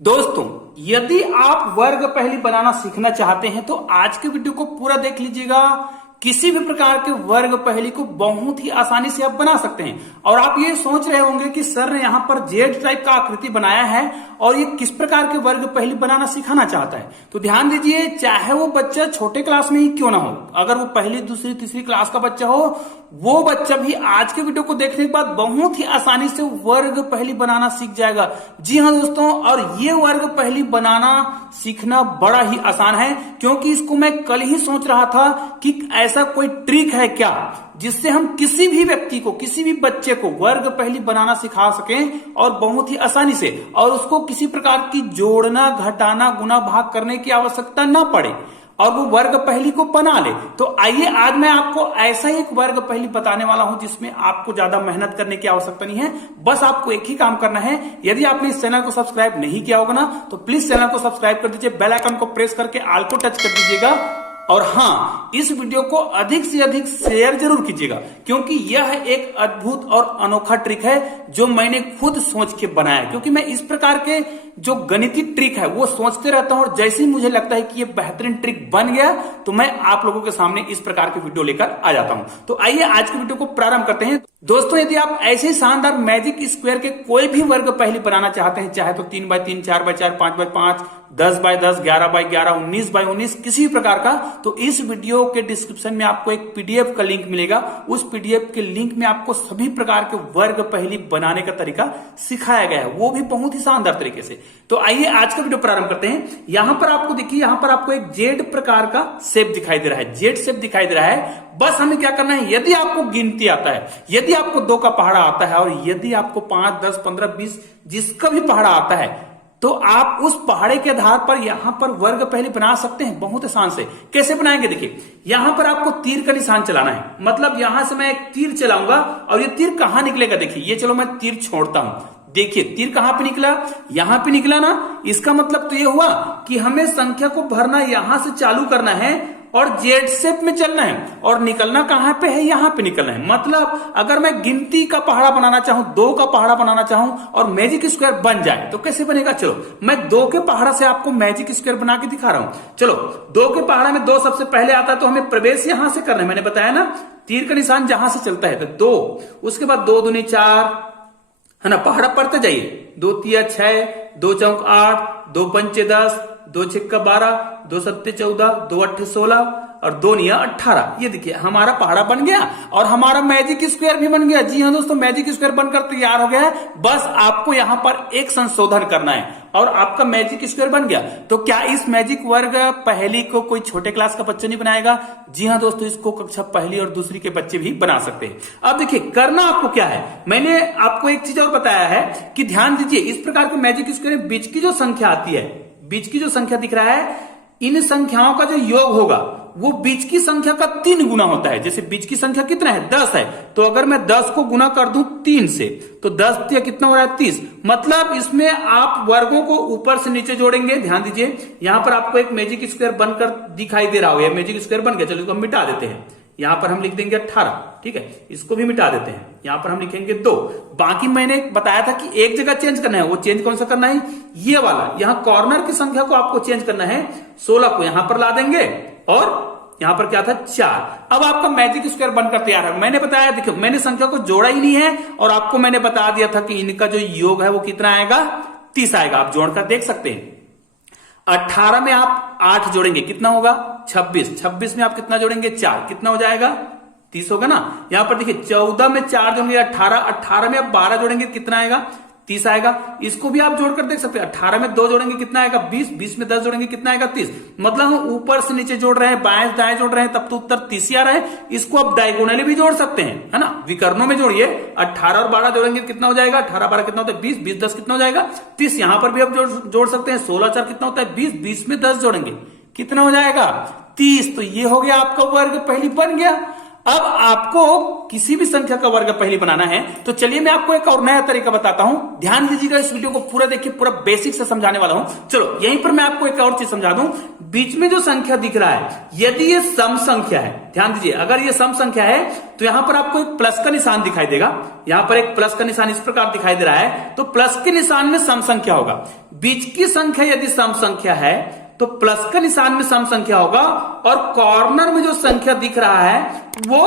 दोस्तों, यदि आप वर्ग पहेली बनाना सीखना चाहते हैं तो आज के वीडियो को पूरा देख लीजिएगा। किसी भी प्रकार के वर्ग पहेली को बहुत ही आसानी से आप बना सकते हैं। और आप ये सोच रहे होंगे कि सर ने यहाँ पर जेड टाइप का आकृति बनाया है और ये किस प्रकार के वर्ग पहेली बनाना सिखाना चाहता है। तो ध्यान दीजिए, चाहे वो बच्चा छोटे क्लास में ही क्यों ना हो, अगर वो पहली दूसरी तीसरी क्लास का बच्चा हो, वो बच्चा भी आज के वीडियो को देखने के बाद बहुत ही आसानी से वर्ग पहेली बनाना सीख जाएगा। जी हाँ दोस्तों, और ये वर्ग पहेली बनाना सीखना बड़ा ही आसान है, क्योंकि इसको मैं कल ही सोच रहा था कि ऐसा कोई ट्रिक है क्या जिससे हम किसी भी व्यक्ति को, किसी भी बच्चे को वर्ग पहेली बनाना सिखा सकें और बहुत ही आसानी से, और उसको किसी प्रकार की जोड़ना, घटाना, गुना, भाग करने की आवश्यकता ना पड़े और वो वर्ग पहेली को बना ले। तो आइए आज मैं आपको ऐसा ही एक वर्ग पहेली बताने वाला हूं जिसमें आपको ज्यादा मेहनत करने की आवश्यकता नहीं है। बस आपको एक ही काम करना है, यदि आपने इस चैनल को सब्सक्राइब नहीं किया होगा ना, तो प्लीज चैनल को सब्सक्राइब कर दीजिए, बेल आइकन को प्रेस करके ऑल को टच कर दीजिएगा। और हाँ, इस वीडियो को अधिक से अधिक शेयर जरूर कीजिएगा, क्योंकि यह एक अद्भुत और अनोखा ट्रिक है जो मैंने खुद सोच के बनाया। क्योंकि मैं इस प्रकार के जो गणितीय ट्रिक है वो सोचते रहता हूं, और जैसे ही मुझे लगता है कि ये बेहतरीन ट्रिक बन गया तो मैं आप लोगों के सामने इस प्रकार की वीडियो लेकर आ जाता हूं। तो आइए आज की वीडियो को प्रारंभ करते हैं। दोस्तों, यदि आप ऐसे शानदार मैजिक स्क्वायर के कोई भी वर्ग पहेली बनाना चाहते हैं, चाहे तो 3x3, 4x4, 5x5, 10x10, 11x11, 19x19, किसी भी प्रकार का, तो इस वीडियो के डिस्क्रिप्शन में आपको एक पीडीएफ का लिंक मिलेगा। उस पीडीएफ के लिंक में आपको सभी प्रकार के वर्ग पहेली बनाने का तरीका सिखाया गया है, वो भी बहुत ही शानदार तरीके से। तो आइए आज का वीडियो प्रारंभ करते हैं। यहां पर आपको देखिए, यहां पर आपको एक जेड प्रकार का शेप दिखाई दे रहा है, जेड शेप दिखाई दे रहा है। बस हमें क्या करना है, यदि आपको गिनती आता है, यदि आपको 2 का पहाड़ा आता है, और यदि आपको 5, 10, 15, 20 जिसका भी पहाड़ा आता है, तो आप उस पहाड़े के आधार पर यहां पर वर्ग पहेली बना सकते हैं बहुत आसान से। कैसे बनाएंगे, देखिए यहां पर आपको तीर का निशान चलाना है। मतलब यहां से मैं एक तीर चलाऊंगा और ये तीर कहां निकलेगा, देखिए ये, चलो मैं तीर छोड़ता हूं, देखिए तीर कहां पे निकला, यहां पे निकला ना। इसका मतलब तो ये हुआ कि हमें संख्या को भरना यहां से चालू करना है और जेड शेप में चलना है, और निकलना कहां पे है, यहां पे निकलना है। मतलब अगर मैं गिनती का पहाड़ा बनाना चाहूं, 2 का पहाड़ा बनाना चाहूं और मैजिक स्क्वायर बन जाए तो कैसे बनेगा। चलो मैं 2 के पहाड़ा से आपको मैजिक स्क्वायर बना के दिखा रहा हूं। चलो 2 के पहाड़ा में 2 सबसे पहले आता है, तो हमें प्रवेश यहां से करना है। मैंने बताया ना, तीर का निशान जहां से चलता है तो 2, उसके बाद 2 दूनी 4, है ना, पहाड़ा पढ़ते जाइए। 2 तिया 6, 2 चौक 8, 2 पंचे 10, 2 छिक्का 12, 2 सत्ते 14, 2 अट्ठे 16 और 2 निया 18। ये देखिए हमारा पहाड़ा बन गया और हमारा मैजिक स्क्वायर भी बन गया। जी हाँ दोस्तों, मैजिक स्क्वायर बनकर तैयार हो गया है। बस आपको यहां पर एक संशोधन करना है और आपका मैजिक स्क्वायर बन गया। तो क्या इस मैजिक वर्ग पहेली को कोई छोटे क्लास का बच्चा नहीं बनाएगा? जी हाँ दोस्तों, इसको कक्षा पहली और दूसरी के बच्चे भी बना सकते हैं। अब देखिए करना आपको क्या है, मैंने आपको एक चीज और बताया है कि ध्यान दीजिए, इस प्रकार के मैजिक स्क्वायर में बीच की जो संख्या आती है, बीच की जो संख्या दिख रहा है, इन संख्याओं का जो योग होगा वो बीच की संख्या का 3 गुना होता है। जैसे बीच की संख्या कितना है, 10 है, तो अगर मैं 10 को गुना कर दूं 3 से, तो 10 या कितना हो रहा है, 30। मतलब इसमें आप वर्गों को ऊपर से नीचे जोड़ेंगे। ध्यान दीजिए, यहां पर आपको एक मैजिक स्क्वायर बनकर दिखाई दे रहा हो, मैजिक स्क्वायर बन गया। चलो इसको हम मिटा देते हैं। यहां पर हम लिख देंगे 18, ठीक है, इसको भी मिटा देते हैं। यहां पर हम लिखेंगे 2। बाकी मैंने बताया था कि एक जगह चेंज करना है, वो चेंज कौन सा करना है, ये वाला। यहां कॉर्नर की संख्या को आपको चेंज करना है, 16 को यहां पर ला देंगे और यहां पर क्या था, 4। अब आपका मैजिक स्क्वायर बनकर तैयार है। मैंने बताया, देखो मैंने संख्या को जोड़ा ही नहीं है और आपको मैंने बता दिया था कि इनका जो योग है वो कितना आएगा, 30 आएगा। आप जोड़कर देख सकते हैं। 18 में आप 8 जोड़ेंगे, कितना होगा, 26। 26 में आप कितना जोड़ेंगे, 4, कितना हो जाएगा, 30 होगा ना। यहां पर देखिए 14 में 4 जोड़ेंगे 18, 18 में आप 12 जोड़ेंगे, कितना आएगा, 30 आएगा। इसको भी आप जोड़कर देख सकते हैं। 18 में 2 जोड़ेंगे कितना आएगा, 20, 20 में 10 जोड़ेंगे कितना आएगा, 30। मतलब हम ऊपर से नीचे जोड़ रहे हैं, बाएं दाएं जोड़ रहे हैं, तब तो उत्तर 30 ही आ रहा है। इसको आप डायगोनली भी जोड़ सकते हैं, है ना, विकर्णों में जोड़िए। 18 और 12 जोड़ेंगे कितना हो जाएगा, 18 12 कितना होता है, 20, 20 10 कितना हो जाएगा, 30। यहां पर भी आप जोड़ सकते हैं। 16 4 कितना होता है, 20, 20 में 10 जोड़ेंगे कितना हो जाएगा, 30। तो ये हो गया आपका वर्ग पहेली बन गया। अब आपको किसी भी संख्या का वर्ग पहली बनाना है तो चलिए मैं आपको एक और नया तरीका बताता हूं। ध्यान दीजिएगा, इस वीडियो को पूरा देखिए, पूरा बेसिक से समझाने वाला हूं। चलो यहीं पर मैं आपको एक और चीज समझा दूं। बीच में जो संख्या दिख रहा है, यदि ये सम संख्या है, ध्यान दीजिए, अगर ये सम संख्या है तो यहां पर आपको एक प्लस का निशान दिखाई देगा। यहां पर एक प्लस का निशान इस प्रकार दिखाई दे रहा है, तो प्लस के निशान में सम संख्या होगा। बीच की संख्या यदि सम संख्या है तो प्लस का निशान में सम संख्या होगा, और कॉर्नर में जो संख्या दिख रहा है वो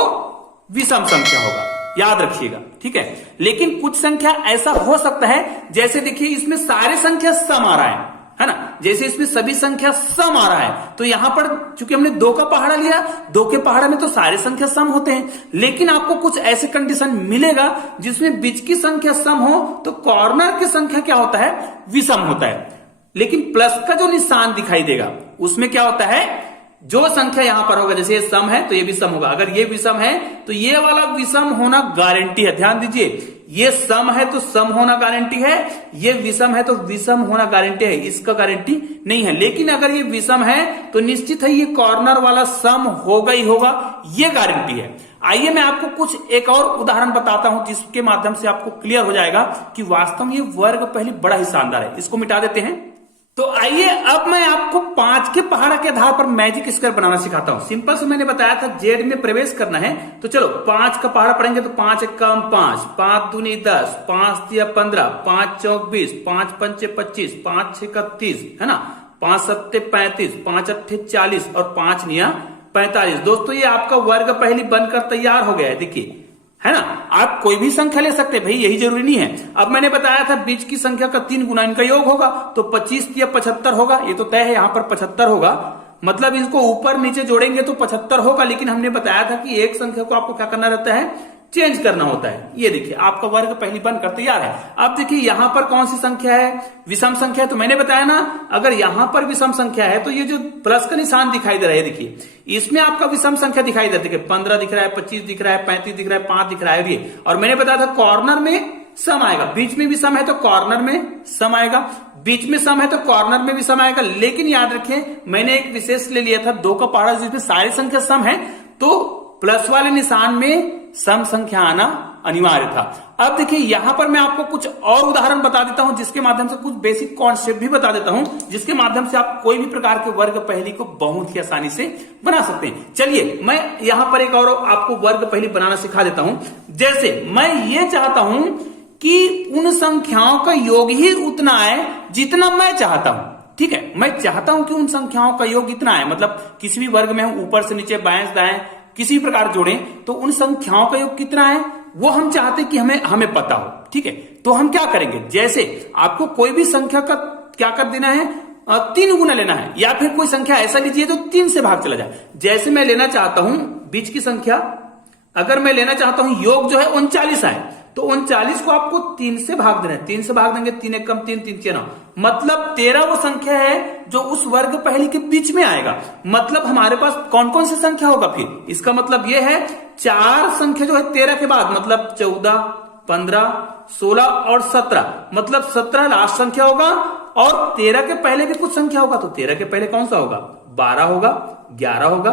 विषम संख्या होगा। याद रखिएगा, ठीक है। लेकिन कुछ संख्या ऐसा हो सकता है, जैसे देखिए इसमें सारे संख्या सम आ रहा है ना, जैसे इसमें सभी संख्या सम आ रहा है, तो यहां पर चूंकि हमने 2 का पहाड़ा लिया, 2 के पहाड़े में तो सारे संख्या सम होते हैं। लेकिन आपको कुछ ऐसे कंडीशन मिलेगा जिसमें बीच की संख्या सम हो तो कॉर्नर की संख्या क्या होता है, विषम होता है। लेकिन प्लस का जो निशान दिखाई देगा उसमें क्या होता है, जो संख्या यहां पर होगा, जैसे ये सम है तो ये भी सम होगा, अगर ये विषम है तो ये वाला विषम होना गारंटी है। ध्यान दीजिए, ये सम है तो सम होना गारंटी है, ये विषम है तो विषम होना गारंटी है, इसका गारंटी नहीं है। लेकिन अगर ये विषम है तो निश्चित है ये कॉर्नर वाला सम होगा ही होगा, ये गारंटी है। आइए मैं आपको कुछ एक और उदाहरण बताता हूं जिसके माध्यम से आपको क्लियर हो जाएगा कि वास्तव में ये वर्ग पहली बड़ा ही शानदार है। इसको मिटा देते हैं। तो आइए अब मैं आपको 5 के पहाड़ा के आधार पर मैजिक स्क्वायर बनाना सिखाता हूं। सिंपल से मैंने बताया था जेड में प्रवेश करना है, तो चलो 5 का पहाड़ा पढ़ेंगे तो 5 एकम 5, 5 दूनी 10, 5 तिया 15, 5 चौक 20, 5 पंचे 25, 5 छः 30, है ना, 5 सत्ते 35, 5 अट्ठे 40 और 5 निया 45। दोस्तों ये आपका वर्ग पहली बनकर तैयार हो गया है, देखिए, है ना। आप कोई भी संख्या ले सकते हैं भाई, यही जरूरी नहीं है। अब मैंने बताया था बीच की संख्या का 3 गुना इनका योग होगा, तो 25 या 75 होगा, ये तो तय है, यहां पर 75 होगा। मतलब इसको ऊपर नीचे जोड़ेंगे तो 75 होगा। लेकिन हमने बताया था कि एक संख्या को आपको क्या करना रहता है, चेंज करना होता है। ये देखिए आपका वर्ग पहली बनकर तैयार है। अब देखिए यहां पर कौन सी संख्या है, विषम संख्या है। तो मैंने बताया ना, अगर यहां पर विषम संख्या है तो ये जो प्लस का निशान दिखाई दे रहा है, देखिए इसमें आपका विषम संख्या दिखाई दे रही है। 15 दिख रहा है, 25 दिख रहा है, 35 दिख रहा है, 5 दिख रहा है, ये। और मैंने बताया था कॉर्नर में सम आएगा, बीच में भी सम है तो कॉर्नर में सम आएगा, बीच में सम है तो कॉर्नर में भी सम आएगा। लेकिन याद रखें, मैंने एक विशेष ले लिया था 2 का पहाड़ा जिसमें सारी संख्या सम है, तो प्लस वाले निशान में सम संख्या आना अनिवार्य था। अब देखिए यहां पर मैं आपको कुछ और उदाहरण बता देता हूं, जिसके माध्यम से कुछ बेसिक कॉन्सेप्ट भी बता देता हूं, जिसके माध्यम से आप कोई भी प्रकार के वर्ग पहली को बहुत ही आसानी से बना सकते हैं। चलिए मैं यहां पर एक और आपको वर्ग पहली बनाना सिखा देता हूं। जैसे मैं ये चाहता हूं कि उन संख्याओं का योग ही उतना आए जितना मैं चाहता हूं, ठीक है। मैं चाहता हूं कि उन संख्याओं का योग इतना है, मतलब किसी भी वर्ग में हम ऊपर से नीचे बाएं से दाएं किसी भी प्रकार जोड़ें तो उन संख्याओं का योग कितना है वो हम चाहते कि हमें पता हो, ठीक है। तो हम क्या करेंगे, जैसे आपको कोई भी संख्या का क्या कर देना है, 3 गुना लेना है, या फिर कोई संख्या ऐसा लीजिए तो 3 से भाग चला जाए। जैसे मैं लेना चाहता हूं बीच की संख्या, अगर मैं लेना चाहता हूं योग जो है 39 आए, तो 39 को आपको 3 से भाग देना है। 3 से भाग देंगे, 3 एकम 3, 3 6 9, मतलब 13 वो संख्या है जो उस वर्ग पहली के बीच में आएगा। मतलब हमारे पास कौन कौन सी संख्या होगा फिर, इसका मतलब यह है 4 संख्या जो है 13 के बाद, मतलब 14, 15, 16 और 17, मतलब 17 लास्ट संख्या होगा। और 13 के पहले भी कुछ संख्या होगा, तो 13 के पहले कौन सा होगा, 12 होगा, 11 होगा,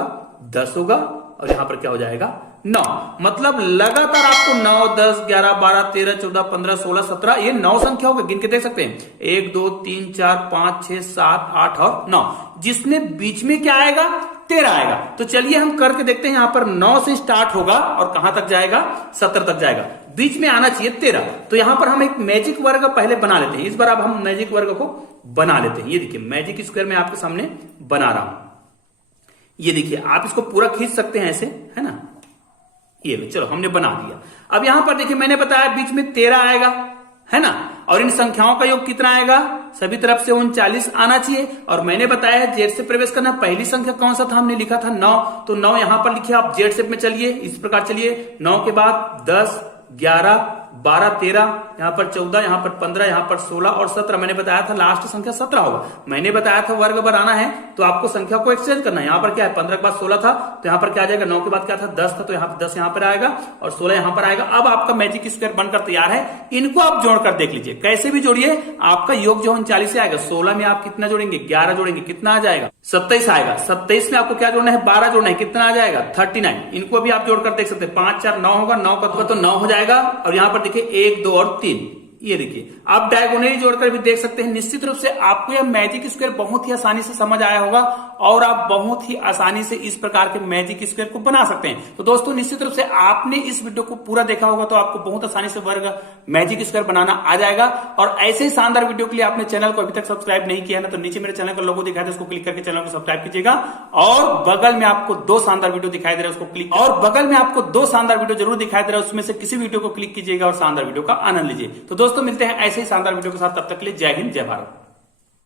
10 होगा, और यहां पर क्या हो जाएगा, 9। मतलब लगातार आपको 9, 10, 11, 12, 13, 14, 15, 16, 17 ये 9 संख्या होगी, गिन के देख सकते हैं। 1, 2, 3, 4, 5, 6, 7, 8 और 9, जिसमें बीच में क्या आएगा, 13 आएगा। तो चलिए हम करके देखते हैं। यहां पर 9 से स्टार्ट होगा और कहां तक जाएगा, 17 तक जाएगा, बीच में आना चाहिए 13। तो यहां पर हम एक मैजिक वर्ग पहले बना लेते हैं। इस बार अब हम मैजिक वर्ग को बना लेते हैं। ये देखिए मैजिक स्क्वायर मैं आपके सामने बना रहा हूं। ये देखिए आप इसको पूरा खींच सकते हैं ऐसे, है ना। ये चलो हमने बना दिया। अब यहां पर देखिए मैंने बताया बीच में 13 आएगा, है ना, और इन संख्याओं का योग कितना आएगा, सभी तरफ से 39 आना चाहिए। और मैंने बताया है जेड से प्रवेश करना। पहली संख्या कौन सा था, हमने लिखा था 9, तो 9 यहां पर लिखिए आप जेड शेप में चलिए, इस प्रकार चलिए। 9 के बाद 10, 11, 12, 13, यहाँ पर 14, यहाँ पर 15, यहाँ पर 16 और 17। मैंने बताया था लास्ट संख्या 17 होगा। मैंने बताया था वर्ग बनाना है तो आपको संख्या को एक्सचेंज करना है। यहाँ पर क्या है, 15 के बाद 16 था तो यहाँ पर क्या आ जाएगा, 9 के बाद क्या था 10 था तो यहाँ पर 10 यहाँ पर आएगा और 16 यहाँ पर आएगा। अब आपका मैजिक स्क्वायर बनकर तैयार है। इनको आप जोड़कर देख लीजिए, कैसे भी जोड़िए आपका योग जो 39 से आएगा। 16 में आप कितना जोड़ेंगे, 11 जोड़ेंगे, कितना आ जाएगा 27 आएगा। 27 में आपको क्या जोड़ना है, 12 जोड़ना है, कितना आ जाएगा 39। इनको भी आप जोड़कर देख सकते हैं, 5 4 9 होगा, 9 का तो 9 हो जाएगा। और यहाँ पर देखिए 1 2 और 3, ये देखिए आप डायगोनली जोड़कर भी देख सकते हैं। निश्चित रूप से आपको यह मैजिक स्क्वायर बहुत ही आसानी से समझ आया होगा और आप बहुत ही आसानी से इस प्रकार के मैजिक स्क्वायर को बना सकते हैं। तो दोस्तों निश्चित रूप से आपने इस वीडियो को पूरा देखा होगा तो आपको बहुत आसानी से वर्ग मैजिक स्क्वायर बनाना आ जाएगा। और ऐसे ही शानदार वीडियो के लिए आपने चैनल को अभी तक सब्सक्राइब नहीं किया है ना, तो नीचे मेरे चैनल का लोगो दिखाई दे, उसको क्लिक करके चैनल को सब्सक्राइब कीजिएगा। और बगल में आपको 2 शानदार वीडियो दिखाई दे रहा है, उसको क्लिक, और बगल में आपको 2 शानदार वीडियो जरूर दिखाई दे रहा है, उसमें से किसी वीडियो को क्लिक कीजिएगा और शानदार वीडियो का आनंद लीजिए। तो दोस्तों मिलते हैं ऐसे ही शानदार वीडियो के साथ, तब तक के लिए जय हिंद जय भारत।